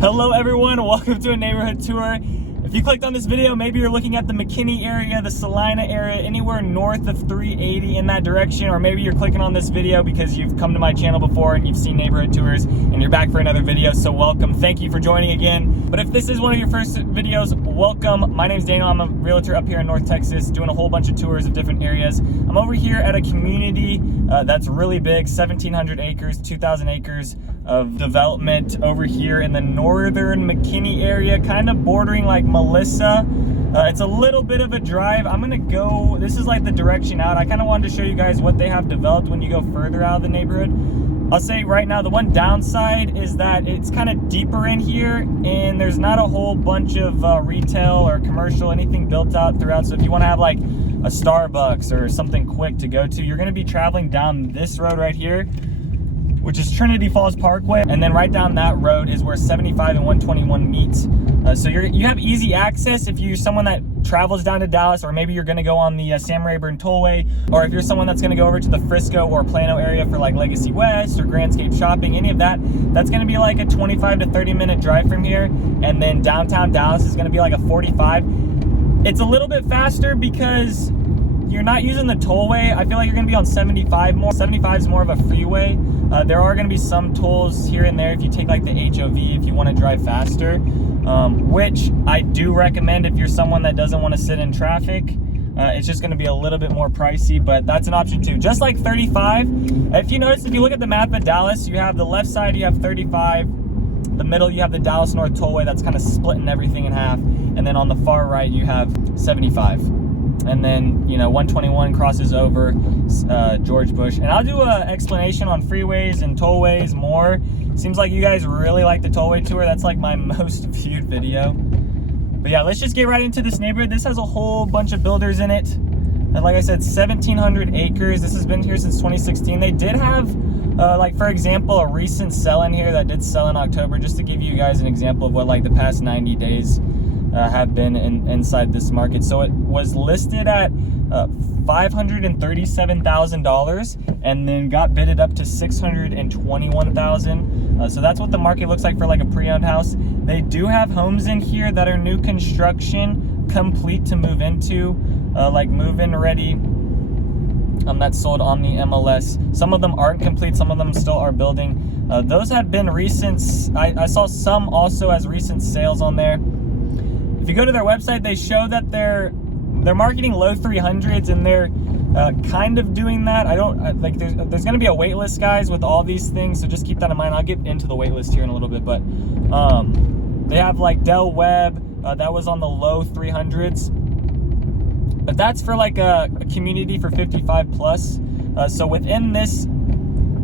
Hello everyone, welcome to a neighborhood tour. If you clicked on this video, maybe you're looking at the Mckinney area, the Salina area, anywhere north of 380 in that direction, or maybe you're clicking on this video because you've come to my channel before and you've seen neighborhood tours and you're back for another video, so welcome. Thank you for joining again. But if this is one of your first videos, welcome. My name is Daniel. I'm a realtor up here in North Texas doing a whole bunch of tours of different areas. I'm over here at a community that's really big, 1,700 acres, 2,000 acres of development over here in the northern Mckinney area, kind of bordering like Melissa. It's a little bit of a drive. I'm gonna go, this is like the direction out. I kind of wanted to show you guys what they have developed when you go further out of the neighborhood. I'll say right now, the one downside is that it's kind of deeper in here and there's not a whole bunch of retail or commercial, anything built out throughout. So if you want to have like a Starbucks or something quick to go to, you're going to be traveling down this road right here, which is Trinity Falls Parkway, and then right down that road is where 75 and 121 meets. So you have easy access if you're someone that travels down to Dallas, or maybe you're gonna go on the Sam Rayburn Tollway, or if you're someone that's gonna go over to the Frisco or Plano area for like Legacy West or Grandscape Shopping, any of that, that's gonna be like a 25 to 30 minute drive from here. And then downtown Dallas is gonna be like a 45. It's a little bit faster because you're not using the tollway. I feel like you're gonna be on 75 more. 75 is more of a freeway. There are gonna be some tolls here and there if you take like the HOV if you wanna drive faster, which I do recommend if you're someone that doesn't wanna sit in traffic. It's just gonna be a little bit more pricey, but that's an option too. Just like 35, if you notice, if you look at the map of Dallas, you have the left side, you have 35, the middle, you have the Dallas North Tollway that's kind of splitting everything in half, and then on the far right, you have 75. And then, you know, 121 crosses over George Bush. And I'll do an explanation on freeways and tollways more. Seems like you guys really like the tollway tour. That's like my most viewed video. But yeah, let's just get right into this neighborhood. This has a whole bunch of builders in it. And like I said, 1,700 acres. This has been here since 2016. They did have, like for example, a recent sell in here that did sell in October, just to give you guys an example of what like the past 90 days have been inside this market. So it was listed at $537,000 and then got bidded up to $621,000. So that's what the market looks like for like a pre-owned house. They do have homes in here that are new construction, complete to move into, like move-in ready. That's sold on the MLS. Some of them aren't complete, some of them still are building. Those have been recent. I saw some also as recent sales on there. If you go to their website, they show that they're marketing low 300s, and they're kind of doing that. I don't like. There's going to be a wait list, guys, with all these things, so just keep that in mind. I'll get into the wait list here in a little bit, but they have like Del Webb that was on the low 300s, but that's for like a community for 55 plus. So within this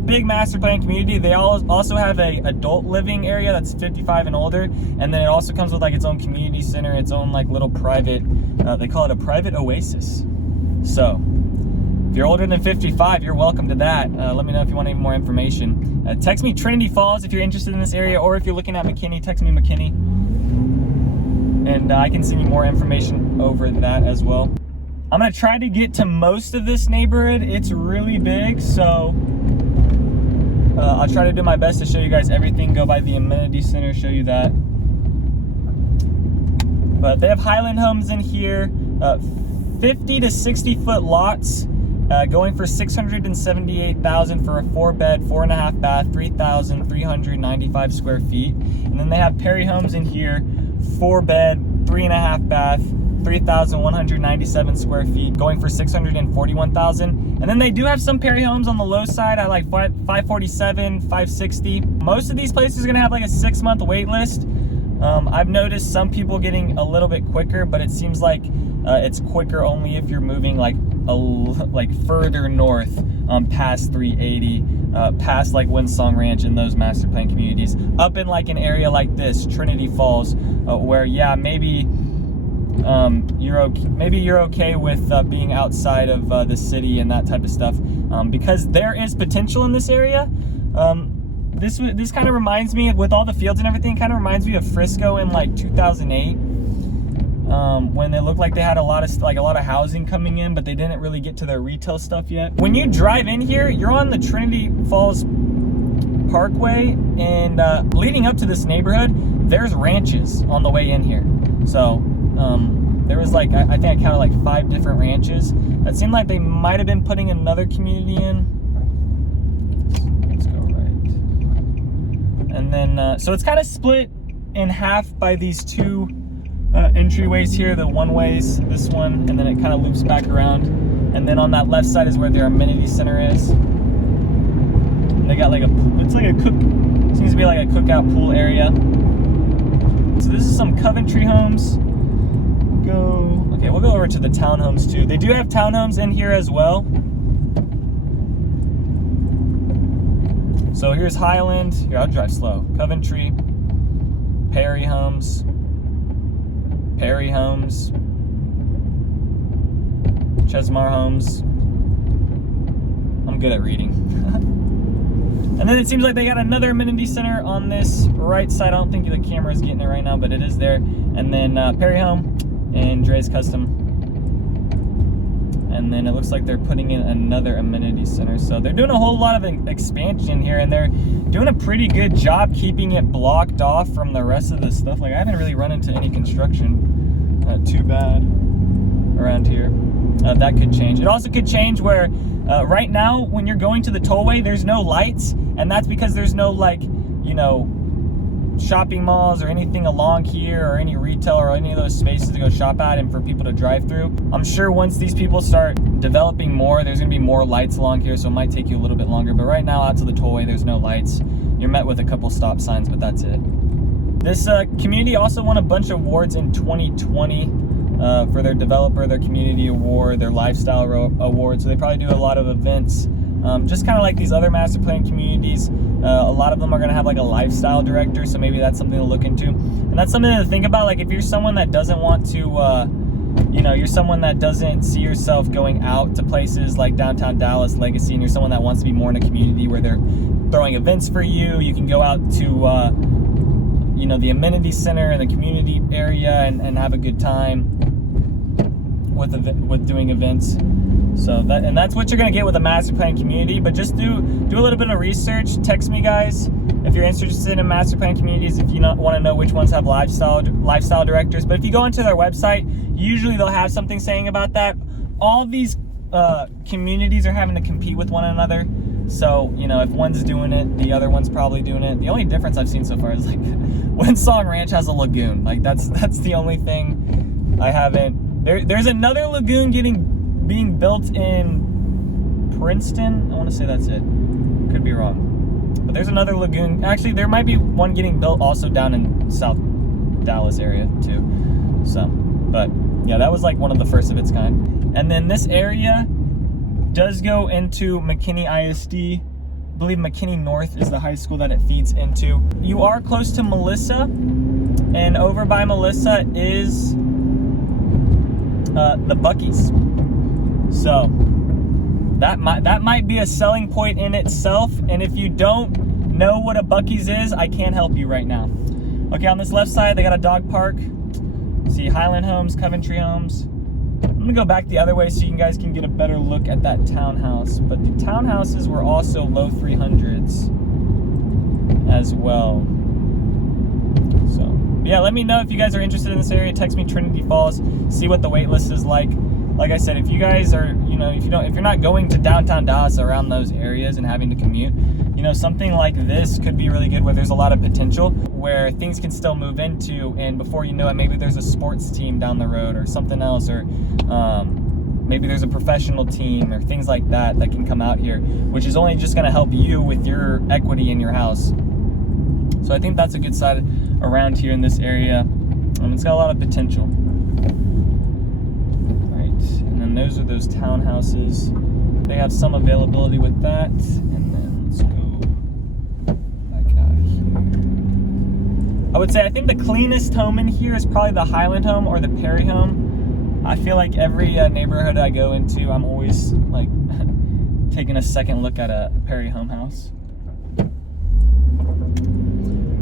big master plan community, they also have a adult living area that's 55 and older, and then it also comes with like its own community center, its own like little private, they call it a private oasis. So if you're older than 55, you're welcome to that. Let me know if you want any more information. Text me Trinity Falls if you're interested in this area, or if you're looking at McKinney, text me McKinney, and I can send you more information over that as well. I'm gonna try to get to most of this neighborhood. It's really big, so I'll try to do my best to show you guys everything, go by the amenity center, show you that. But they have Highland homes in here, 50 to 60 foot lots, going for $678,000 for a 4-bed, 4.5 bath, 3,395 square feet. And then they have Perry homes in here, 4-bed, 3.5 bath, 3,197 square feet, going for $641,000. And then they do have some Perry homes on the low side at like 547, 560. Most of these places are gonna have like a 6-month wait list. I've noticed some people getting a little bit quicker, but it seems like it's quicker only if you're moving like further north, past 380, past like Windsong Ranch and those master plan communities, up in like an area like this, Trinity Falls, where yeah, maybe you're okay with being outside of the city and that type of stuff, because there is potential in this area. This kind of reminds me, with all the fields and everything, kind of reminds me of Frisco in like 2008, when it looked like they had a lot of housing coming in, but they didn't really get to their retail stuff yet. When you drive in here, you're on the Trinity Falls Parkway, and leading up to this neighborhood, there's ranches on the way in here. So there was like, I think I counted like 5 different ranches. It seemed like they might have been putting another community in. Let's go right. And then, so it's kind of split in half by these 2 entryways here, the one-ways, this one, and then it kind of loops back around. And then on that left side is where their amenity center is. And they got like it's like a seems to be like a cookout pool area. So this is some Coventry homes. Okay, we'll go over to the townhomes too. They do have townhomes in here as well. So here's Highland. Here, I'll drive slow. Coventry, Perry Homes, Chesmar Homes. I'm good at reading. And then it seems like they got another amenity center on this right side. I don't think the camera is getting it right now, but it is there. And then Perry Home and Dre's Custom. And then it looks like they're putting in another amenity center. So they're doing a whole lot of expansion here, and they're doing a pretty good job keeping it blocked off from the rest of the stuff. Like, I haven't really run into any construction too bad around here. That could change. It also could change where right now when you're going to the tollway, there's no lights, and that's because there's no, like, you know, shopping malls or anything along here, or any retail or any of those spaces to go shop at and for people to drive through. I'm sure once these people start developing more, there's gonna be more lights along here, so it might take you a little bit longer. But right now out to the tollway, there's no lights. You're met with a couple stop signs, but that's it. This community also won a bunch of awards in 2020 for their developer, their community award, their lifestyle award. So they probably do a lot of events, just kind of like these other master plan communities. A lot of them are going to have like a lifestyle director, so maybe that's something to look into. And that's something to think about. Like, if you're someone that doesn't want to, you know, you're someone that doesn't see yourself going out to places like downtown Dallas, Legacy, and you're someone that wants to be more in a community where they're throwing events for you, you can go out to, you know, the amenity center and the community area and have a good time with doing events. So that's what you're gonna get with a master plan community. But just do a little bit of research. Text me, guys, if you're interested in master plan communities, if you want to know which ones have lifestyle directors. But if you go into their website, usually they'll have something saying about that. All these communities are having to compete with one another. So, you know, if one's doing it, the other one's probably doing it. The only difference I've seen so far is like Windsong Ranch has a lagoon. Like that's the only thing I haven't. There's another lagoon being built in Princeton. I want to say that's it. Could be wrong. But there's another lagoon. Actually, there might be one getting built also down in South Dallas area too. So, but yeah, that was like one of the first of its kind. And then this area does go into McKinney ISD. I believe McKinney North is the high school that it feeds into. You are close to Melissa, and over by Melissa is the Buc-ee's. So that might be a selling point in itself. And if you don't know what a Buc-ee's is, I can't help you right now. Okay, on this left side, they got a dog park. See Highland Homes, Coventry Homes. I'm gonna go back the other way so you guys can get a better look at that townhouse. But the townhouses were also low 300s as well. So yeah, let me know if you guys are interested in this area. Text me Trinity Falls, see what the wait list is like. Like I said, if you guys are, you know, if you're not going to downtown Dallas around those areas and having to commute, you know, something like this could be really good, where there's a lot of potential, where things can still move into, and before you know it, maybe there's a sports team down the road or something else, or maybe there's a professional team or things like that that can come out here, which is only just going to help you with your equity in your house. So I think that's a good side around here in this area. It's got a lot of potential. And then those are those townhouses. They have some availability with that. And then let's go back out of here. I would say I think the cleanest home in here is probably the Highland home or the Perry home. I feel like every neighborhood I go into, I'm always like taking a second look at a Perry home house. All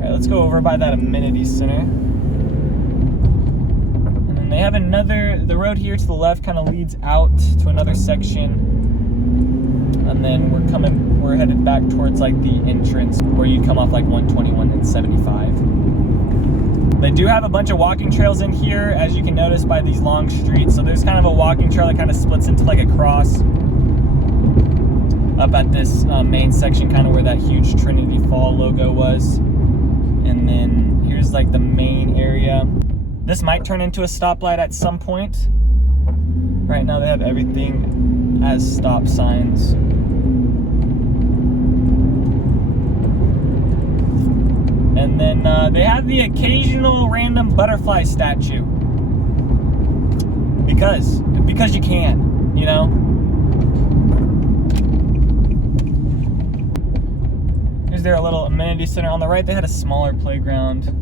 right, let's go over by that amenity center. They have the road here to the left kind of leads out to another section. And then we're headed back towards like the entrance where you come off like 121 and 75. They do have a bunch of walking trails in here, as you can notice by these long streets. So there's kind of a walking trail that kind of splits into like a cross up at this main section, kind of where that huge Trinity Fall logo was. And then here's like the main area. This might turn into a stoplight at some point. Right now they have everything as stop signs. And then they have the occasional random butterfly statue. Because you can, you know? Here's their little amenity center. On the right, they had a smaller playground.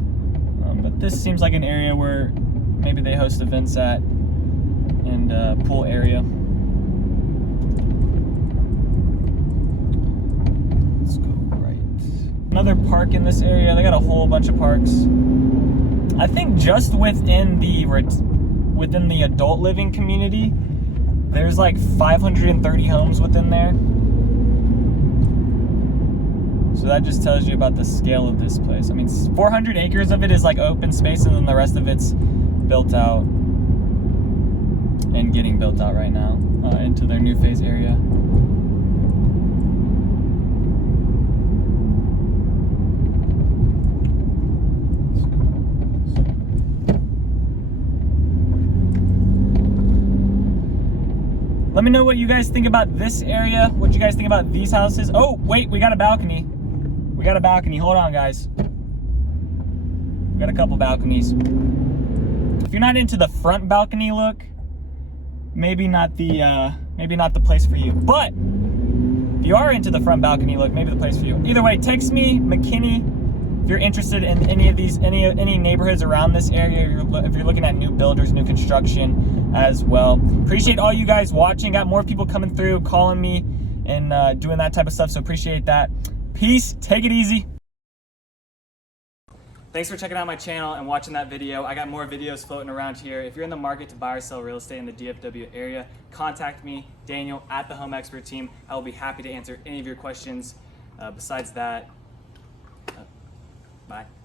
But this seems like an area where maybe they host events at, and pool area. Let's go right. Another park in this area. They got a whole bunch of parks. I think just within the adult living community, there's like 530 homes within there. So that just tells you about the scale of this place. I mean, 400 acres of it is like open space, and then the rest of it's built out and getting built out right now into their new phase area. Let me know what you guys think about this area. What you guys think about these houses. Oh, wait, we got a balcony. We got a balcony. Hold on, guys. We got a couple balconies. If you're not into the front balcony look, maybe not the place for you. But if you are into the front balcony look, maybe the place for you. Either way, text me, Mckinney, if you're interested in any of these, any neighborhoods around this area. If you're looking at new builders, new construction as well. Appreciate all you guys watching. Got more people coming through, calling me, and doing that type of stuff. So appreciate that. Peace. Take it easy. Thanks for checking out my channel and watching that video. I got more videos floating around here. If you're in the market to buy or sell real estate in the DFW area, contact me, Daniel, at the Home Expert Team. I will be happy to answer any of your questions. Besides that, bye.